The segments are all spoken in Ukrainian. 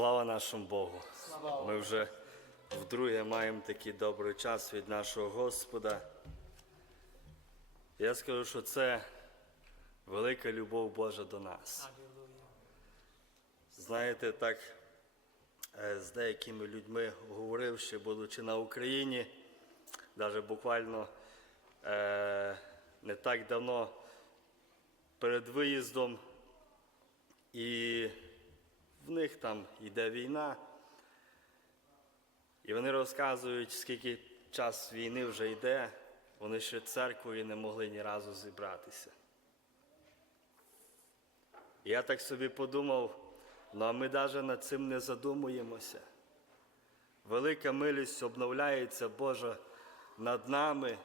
Слава нашому Богу! Ми вже вдруге маємо такий добрий час від нашого Господа. Я скажу, що це велика любов Божа до нас. Знаєте, так е, з деякими людьми говорив, ще будучи на Україні, навіть буквально е, не так давно перед виїздом, і в них там йде війна. І вони розказують, скільки час війни вже йде, вони ще церквою не могли ні разу зібратися. І я так собі подумав, ну а ми навіть над цим не задумуємося. Велика милість обновляється Божа над нами.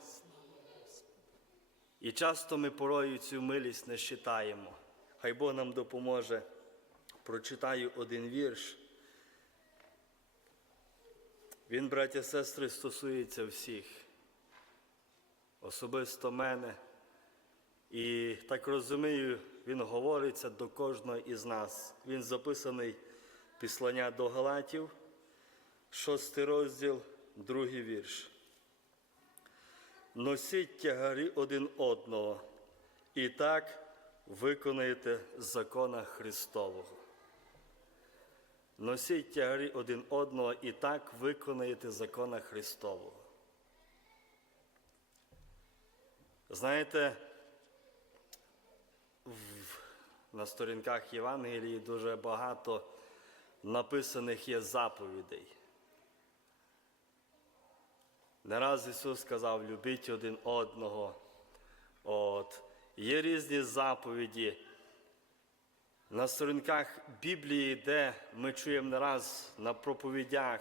І часто ми порою цю милість не считаємо. Хай Бог нам допоможе. Прочитаю один вірш. Він, браття і сестри, стосується всіх, особисто мене. І так розумію, він говориться до кожного із нас. Він записаний післання до Галатів, шостий розділ, другий вірш. Носіть тягарі один одного, і так виконуєте закона Христового. Носіть тягарі один одного і так виконаєте закона Христового. Знаєте, в- на сторінках Євангелії дуже багато написаних є заповідей. Не раз Ісус сказав, любіть один одного. От. Є різні заповіді. На сторінках Біблії, де ми чуємо не раз на проповідях,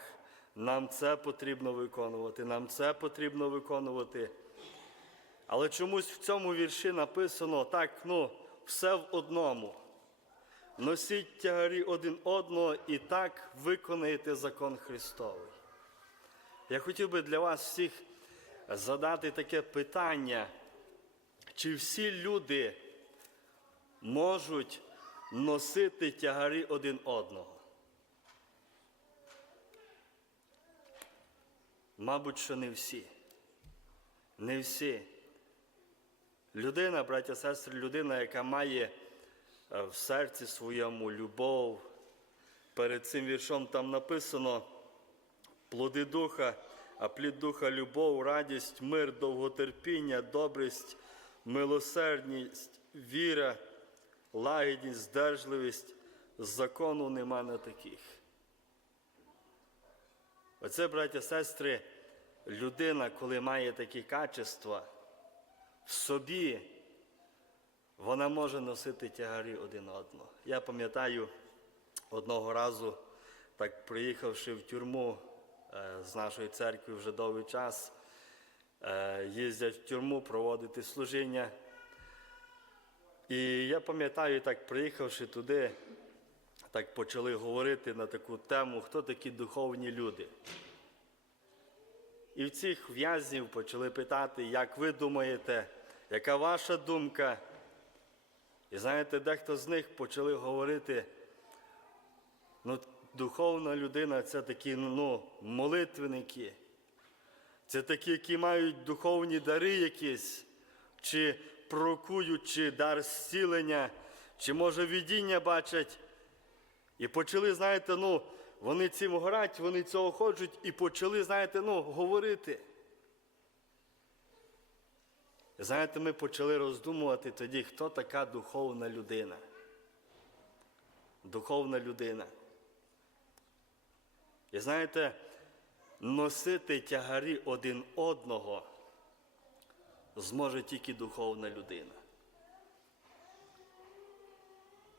нам це потрібно виконувати, нам це потрібно виконувати. Але чомусь в цьому вірші написано так, ну, все в одному. Носіть тягарі один одного і так виконаєте закон Христовий. Я хотів би для вас всіх задати таке питання, чи всі люди можуть носити тягарі один одного? Мабуть, що не всі. Не всі. Людина, браття, сестри, людина, яка має е, в серці своєму любов. Перед цим віршом там написано плоди духа, а плід духа любов, радість, мир, довготерпіння, добрість, милосердність, віра, лагідність, здержливість. Закону нема на таких. Оце, браття, сестри, людина, коли має такі качества в собі, вона може носити тягарі один одного. Я пам'ятаю одного разу, так приїхавши в тюрму е, з нашої церкви вже довгий час, е, їздять в тюрму проводити служіння. І я пам'ятаю, так приїхавши туди, так почали говорити на таку тему, хто такі духовні люди. І в цих в'язнів почали питати, як ви думаєте, яка ваша думка? І знаєте, дехто з них почали говорити, ну, духовна людина це такі ну, молитвенники, це такі, які мають духовні дари якісь, чи пророкують, чи дар зцілення, чи може видіння бачать. І почали, знаєте, ну, вони цим горять, вони цього хочуть, і почали, знаєте, ну, говорити. Знаєте, ми почали роздумувати тоді, хто така духовна людина. Духовна людина. І знаєте, носити тягарі один одного зможе тільки духовна людина.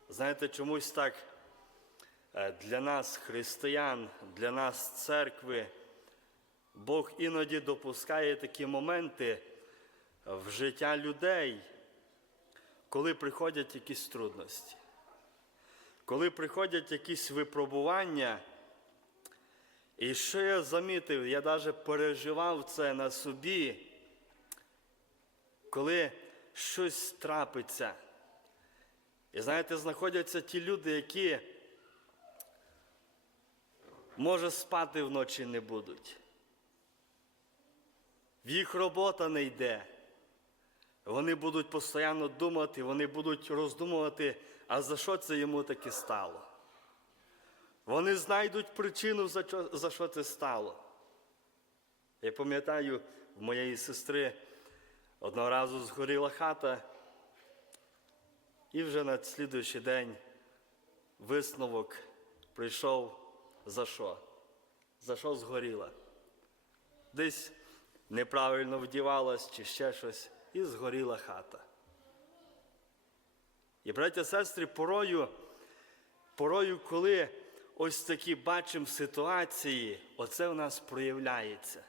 Знаєте, чомусь так е, для нас, християн, для нас, церкви, Бог іноді допускає такі моменти в життя людей, коли приходять якісь трудності, коли приходять якісь випробування. І що я замітив, я навіть переживав це на собі, коли щось трапиться. І знаєте, знаходяться ті люди, які може спати вночі не будуть. Їх робота не йде. Вони будуть постійно думати, вони будуть роздумувати, а за що це йому таке стало. Вони знайдуть причину, за що це стало. Я пам'ятаю, в моєї сестри одного разу згоріла хата, і вже на слідуючий день висновок прийшов за що? За що згоріла? Десь неправильно вдівалась чи ще щось, і згоріла хата. І, браття сестри, порою, порою, коли ось такі бачимо ситуації, оце в нас проявляється.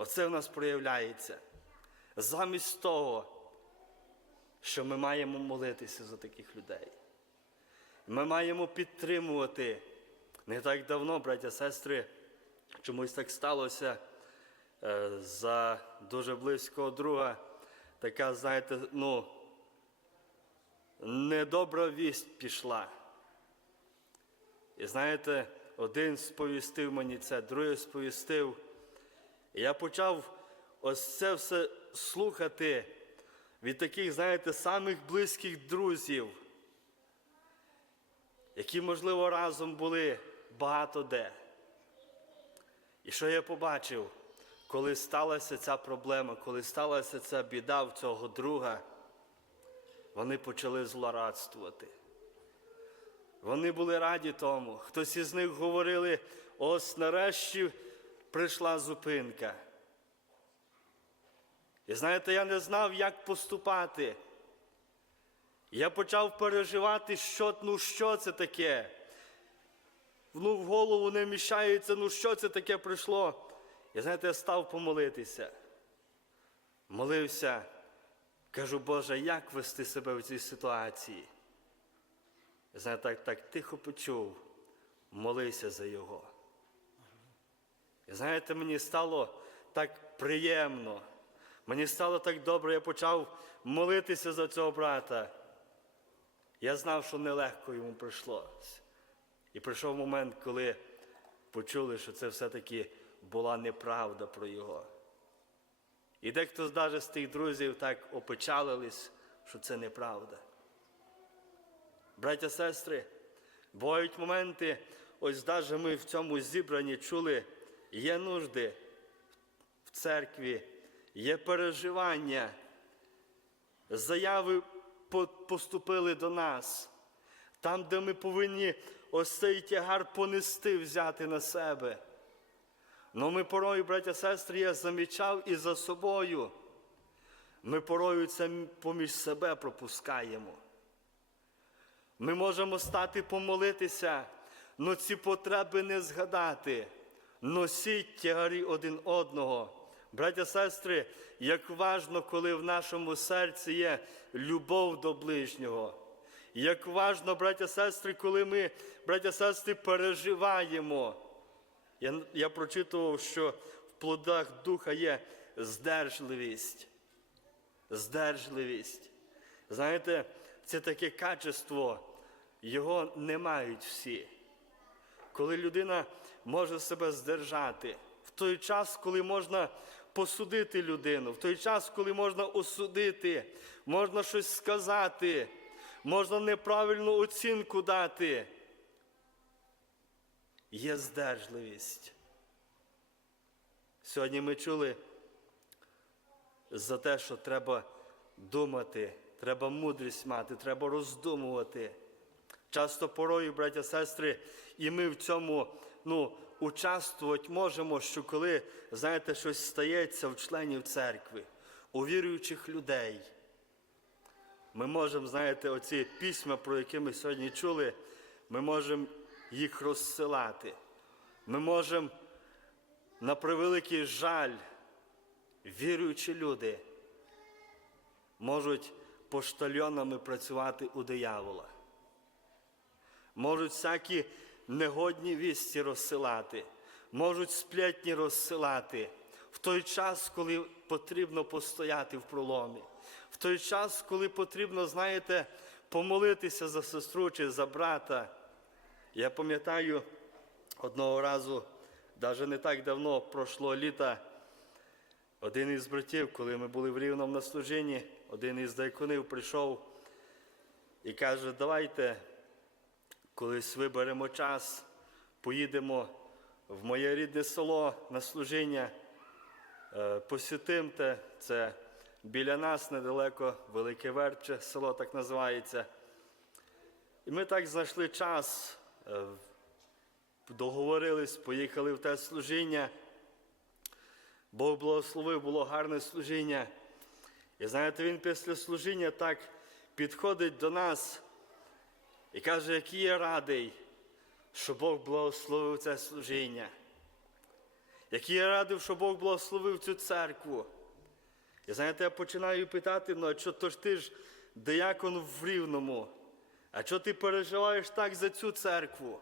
Оце в нас проявляється. Замість того, що ми маємо молитися за таких людей. Ми маємо підтримувати. Не так давно, браття, сестри, чомусь так сталося е, за дуже близького друга. Така, знаєте, ну, недобра вість пішла. І знаєте, один сповістив мені це, другий сповістив. І я почав ось це все слухати від таких, знаєте, самих близьких друзів, які, можливо, разом були багато де. І що я побачив, коли сталася ця проблема, коли сталася ця біда в цього друга, вони почали злорадствувати. Вони були раді тому. Хтось із них говорили, ось нарешті прийшла зупинка. І знаєте, я не знав, як поступати. Я почав переживати, що, ну, що це таке. Ну, в голову не вміщається, ну що це таке прийшло. І знаєте, я став помолитися. Молився, кажу, Боже, як вести себе в цій ситуації? І знаєте, так, так тихо почув, молися за його. І знаєте, мені стало так приємно, мені стало так добре, я почав молитися за цього брата. Я знав, що нелегко йому прийшлося. І прийшов момент, коли почули, що це все-таки була неправда про його. І дехто навіть з тих друзів так опечалились, що це неправда. Браття, сестри, бувають моменти, ось навіть ми в цьому зібранні чули, є нужди в церкві, є переживання, заяви поступили до нас, там, де ми повинні ось цей тягар понести, взяти на себе. Но ми порою, браття, сестри, я замічав і за собою. Ми порою це поміж себе пропускаємо. Ми можемо стати помолитися, но ці потреби не згадати. Носіть тягарі один одного. Браття, сестри, як важно, коли в нашому серці є любов до ближнього. Як важно, браття, сестри, коли ми, браття, сестри, переживаємо. Я, я прочитував, що в плодах духа є здержливість. Здержливість. Знаєте, це таке качество, його не мають всі. Коли людина може себе здержати, в той час, коли можна посудити людину, в той час, коли можна осудити, можна щось сказати, можна неправильну оцінку дати, є здержливість. Сьогодні ми чули за те, що треба думати, треба мудрість мати, треба роздумувати. Часто порою, браття, сестри, і ми в цьому ну, участвувати можемо, що коли, знаєте, щось стається в членів церкви, у віруючих людей. Ми можемо, знаєте, оці письма, про які ми сьогодні чули, ми можемо їх розсилати. Ми можемо, на превеликий жаль, віруючі люди можуть поштальонами працювати у диявола. Можуть всякі негодні вісті розсилати, можуть сплетні розсилати в той час, коли потрібно постояти в проломі, в той час, коли потрібно, знаєте, помолитися за сестру чи за брата. Я пам'ятаю одного разу, навіть не так давно пройшло літа, один із братів, коли ми були в Рівному на служінні, один із дайконів прийшов і каже, давайте колись виберемо час, поїдемо в моє рідне село на служіння, е, те, це біля нас недалеко, Велике Вербче, село так називається. І ми так знайшли час, е, договорились, поїхали в те служіння. Бог благословив, було гарне служіння. І знаєте, він після служіння так підходить до нас і каже, який я радий, що Бог благословив це служіння. Який я радий, що Бог благословив цю церкву. І знаєте, я починаю питати, ну а що то ж ти ж диякон в Рівному? А що ти переживаєш так за цю церкву?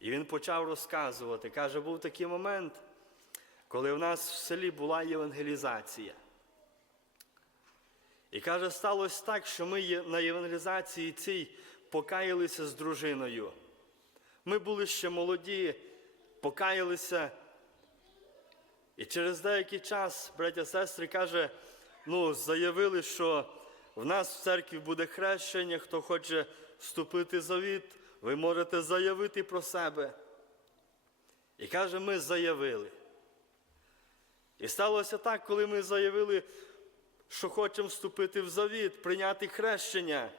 І він почав розказувати. Каже, був такий момент, коли в нас в селі була євангелізація. І каже, сталося так, що ми на євангелізації цій покаялися з дружиною. Ми були ще молоді, покаялися. І через деякий час, браття сестри, каже, ну, заявили, що в нас в церкві буде хрещення, хто хоче вступити в завіт, ви можете заявити про себе. І каже, ми заявили. І сталося так, коли ми заявили, що хочемо вступити в завіт, прийняти хрещення.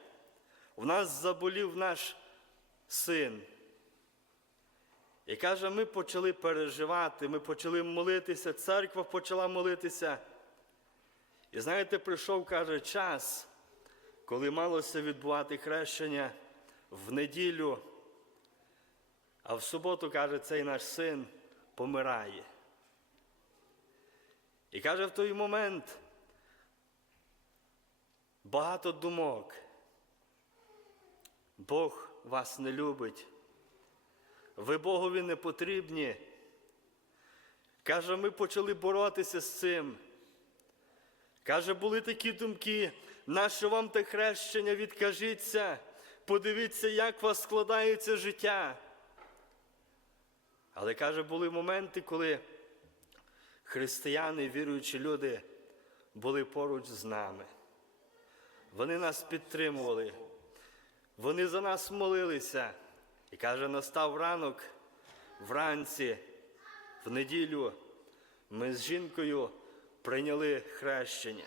В нас заболів наш син. І каже, ми почали переживати, ми почали молитися, церква почала молитися. І знаєте, прийшов, каже, час, коли малося відбувати хрещення в неділю, а в суботу, каже, цей наш син помирає. І каже, в той момент багато думок. Бог вас не любить. Ви Богові не потрібні. Каже, ми почали боротися з цим. Каже, були такі думки, нащо вам те хрещення, відкажіться, подивіться, як у вас складається життя. Але каже, були моменти, коли християни, віруючі люди були поруч з нами. Вони нас підтримували, вони за нас молилися. І каже, настав ранок вранці, в неділю, ми з жінкою прийняли хрещення.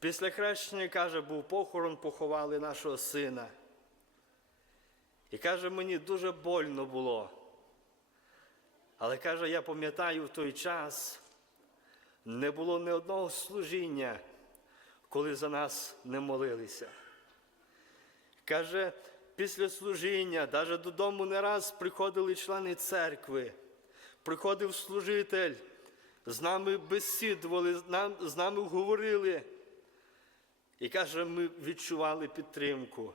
Після хрещення, каже, був похорон, поховали нашого сина. І каже, мені дуже больно було. Але каже, я пам'ятаю в той час, не було ні одного служіння, коли за нас не молилися. Каже, після служіння, навіть додому не раз приходили члени церкви, приходив служитель, з нами бесідували, з нами говорили. І каже, ми відчували підтримку.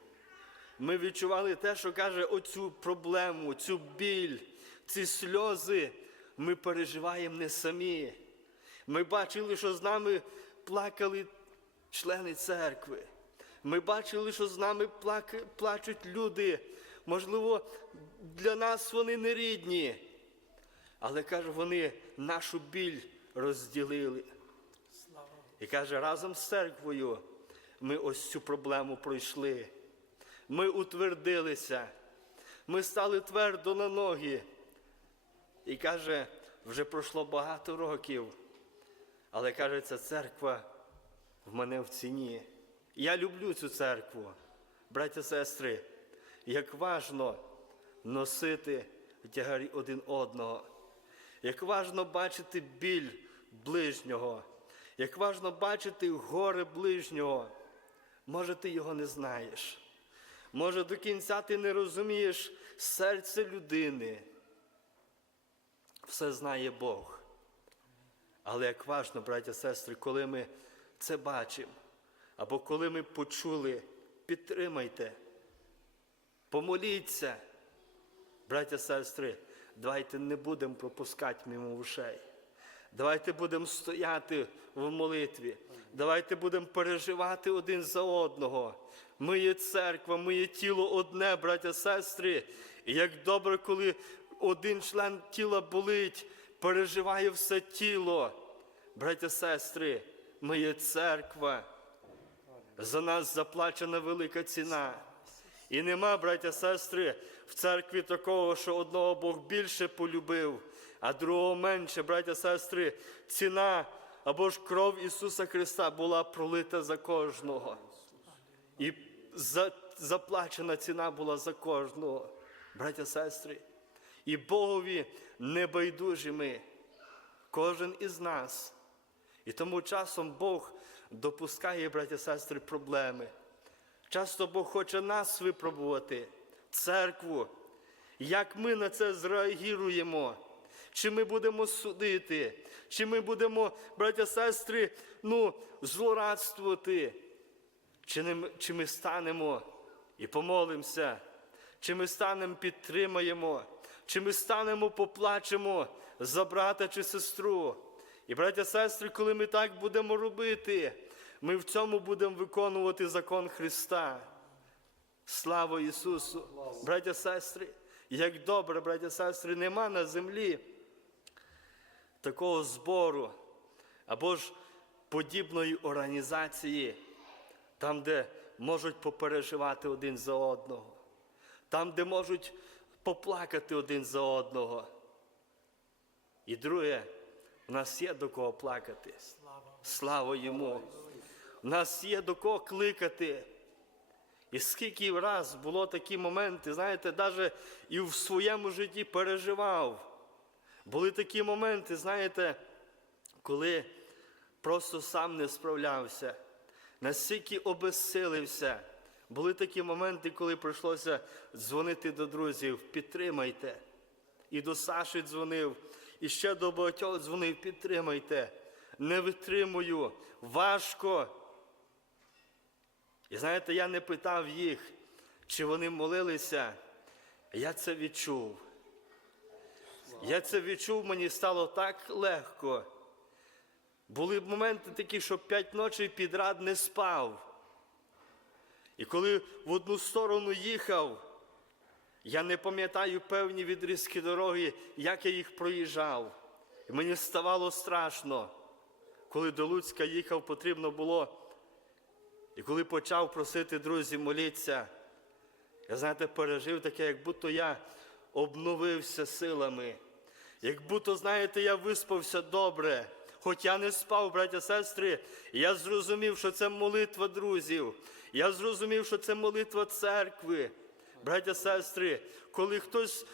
Ми відчували те, що каже, оцю проблему, цю біль, ці сльози ми переживаємо не самі. Ми бачили, що з нами плакали члени церкви. Ми бачили, що з нами плачуть люди. Можливо, для нас вони не рідні. Але каже, вони нашу біль розділили. І каже, разом з церквою ми ось цю проблему пройшли. Ми утвердилися, ми стали твердо на ноги. І каже, вже пройшло багато років. Але каже, ця церква в мене в ціні. Я люблю цю церкву, браття сестри, як важно носити тягарі один одного, як важно бачити біль ближнього, як важно бачити горе ближнього. Може, ти його не знаєш. Може, до кінця ти не розумієш серце людини. Все знає Бог. Але як важно, браття сестри, коли ми це бачимо, або коли ми почули, підтримайте, помоліться, браття сестри, давайте не будемо пропускати мимо ушей. Давайте будемо стояти в молитві. Давайте будемо переживати один за одного. Ми є церква, ми є тіло одне, браття, сестри. І як добре, коли один член тіла болить, переживає все тіло. Браття, сестри, ми є церква. За нас заплачена велика ціна. І нема, браття, сестри, в церкві такого, що одного Бог більше полюбив, а другого менше, браття, сестри, ціна або ж кров Ісуса Христа була пролита за кожного. І за, заплачена ціна була за кожного, браття, сестри. І Богові не байдужі ми, кожен із нас. І тому часом Бог допускає, браття, сестри, проблеми. Часто Бог хоче нас випробувати, церкву. Як ми на це зреагуємо? Чи ми будемо судити, чи ми будемо, браття, сестри, ну, злорадствувати, чи, не, чи ми станемо і помолимося, чи ми станемо, підтримаємо, чи ми станемо, поплачемо за брата чи сестру. І, браття, сестри, коли ми так будемо робити, ми в цьому будемо виконувати закон Христа. Слава Ісусу! Браття, сестри, як добре, браття, сестри, нема на землі такого збору або ж подібної організації, там, де можуть попереживати один за одного, там, де можуть поплакати один за одного. І друге, у нас є до кого плакати. Слава. Йому. У нас є до кого кликати. І скільки раз було такі моменти, знаєте, навіть і в своєму житті переживав. Були такі моменти, знаєте, коли просто сам не справлявся, настільки обезсилився. Були такі моменти, коли прийшлося дзвонити до друзів, підтримайте. І до Саші дзвонив, і ще до багатьох дзвонив, підтримайте. Не витримую, важко. І знаєте, я не питав їх, чи вони молилися. Я це відчув. Я це відчув, мені стало так легко. Були моменти такі, що п'ять ночей підряд не спав. І коли в одну сторону їхав, я не пам'ятаю певні відрізки дороги, як я їх проїжджав. Мені ставало страшно. Коли до Луцька їхав, потрібно було. І коли почав просити друзів молитися, я знаєте, пережив таке, як будто я обновився силами. Як будто, знаєте, я виспався добре. Хоч я не спав, браття сестри, я зрозумів, що це молитва друзів. Я зрозумів, що це молитва церкви. Браття сестри, коли хтось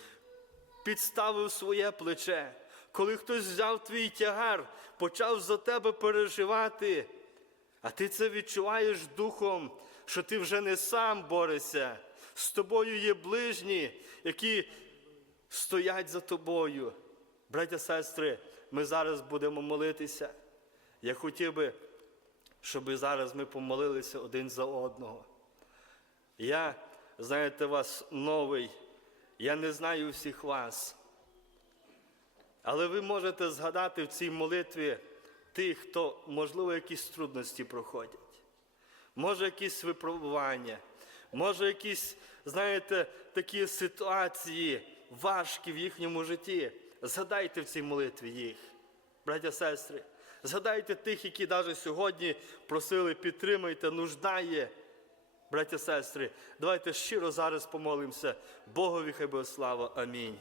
підставив своє плече, коли хтось взяв твій тягар, почав за тебе переживати, а ти це відчуваєш духом, що ти вже не сам борешся. З тобою є ближні, які стоять за тобою. Браття, сестри, ми зараз будемо молитися. Я хотів би, щоб зараз ми помолилися один за одного. Я, знаєте, вас новий, я не знаю всіх вас. Але ви можете згадати в цій молитві тих, хто, можливо, якісь трудності проходять. Може, якісь випробування, може, якісь, знаєте, такі ситуації важкі в їхньому житті. Згадайте в цій молитві їх, браття, сестри. Згадайте тих, які навіть сьогодні просили підтримайте, нуждає. Браття, сестри, давайте щиро зараз помолимося. Богові хай буде слава. Амінь.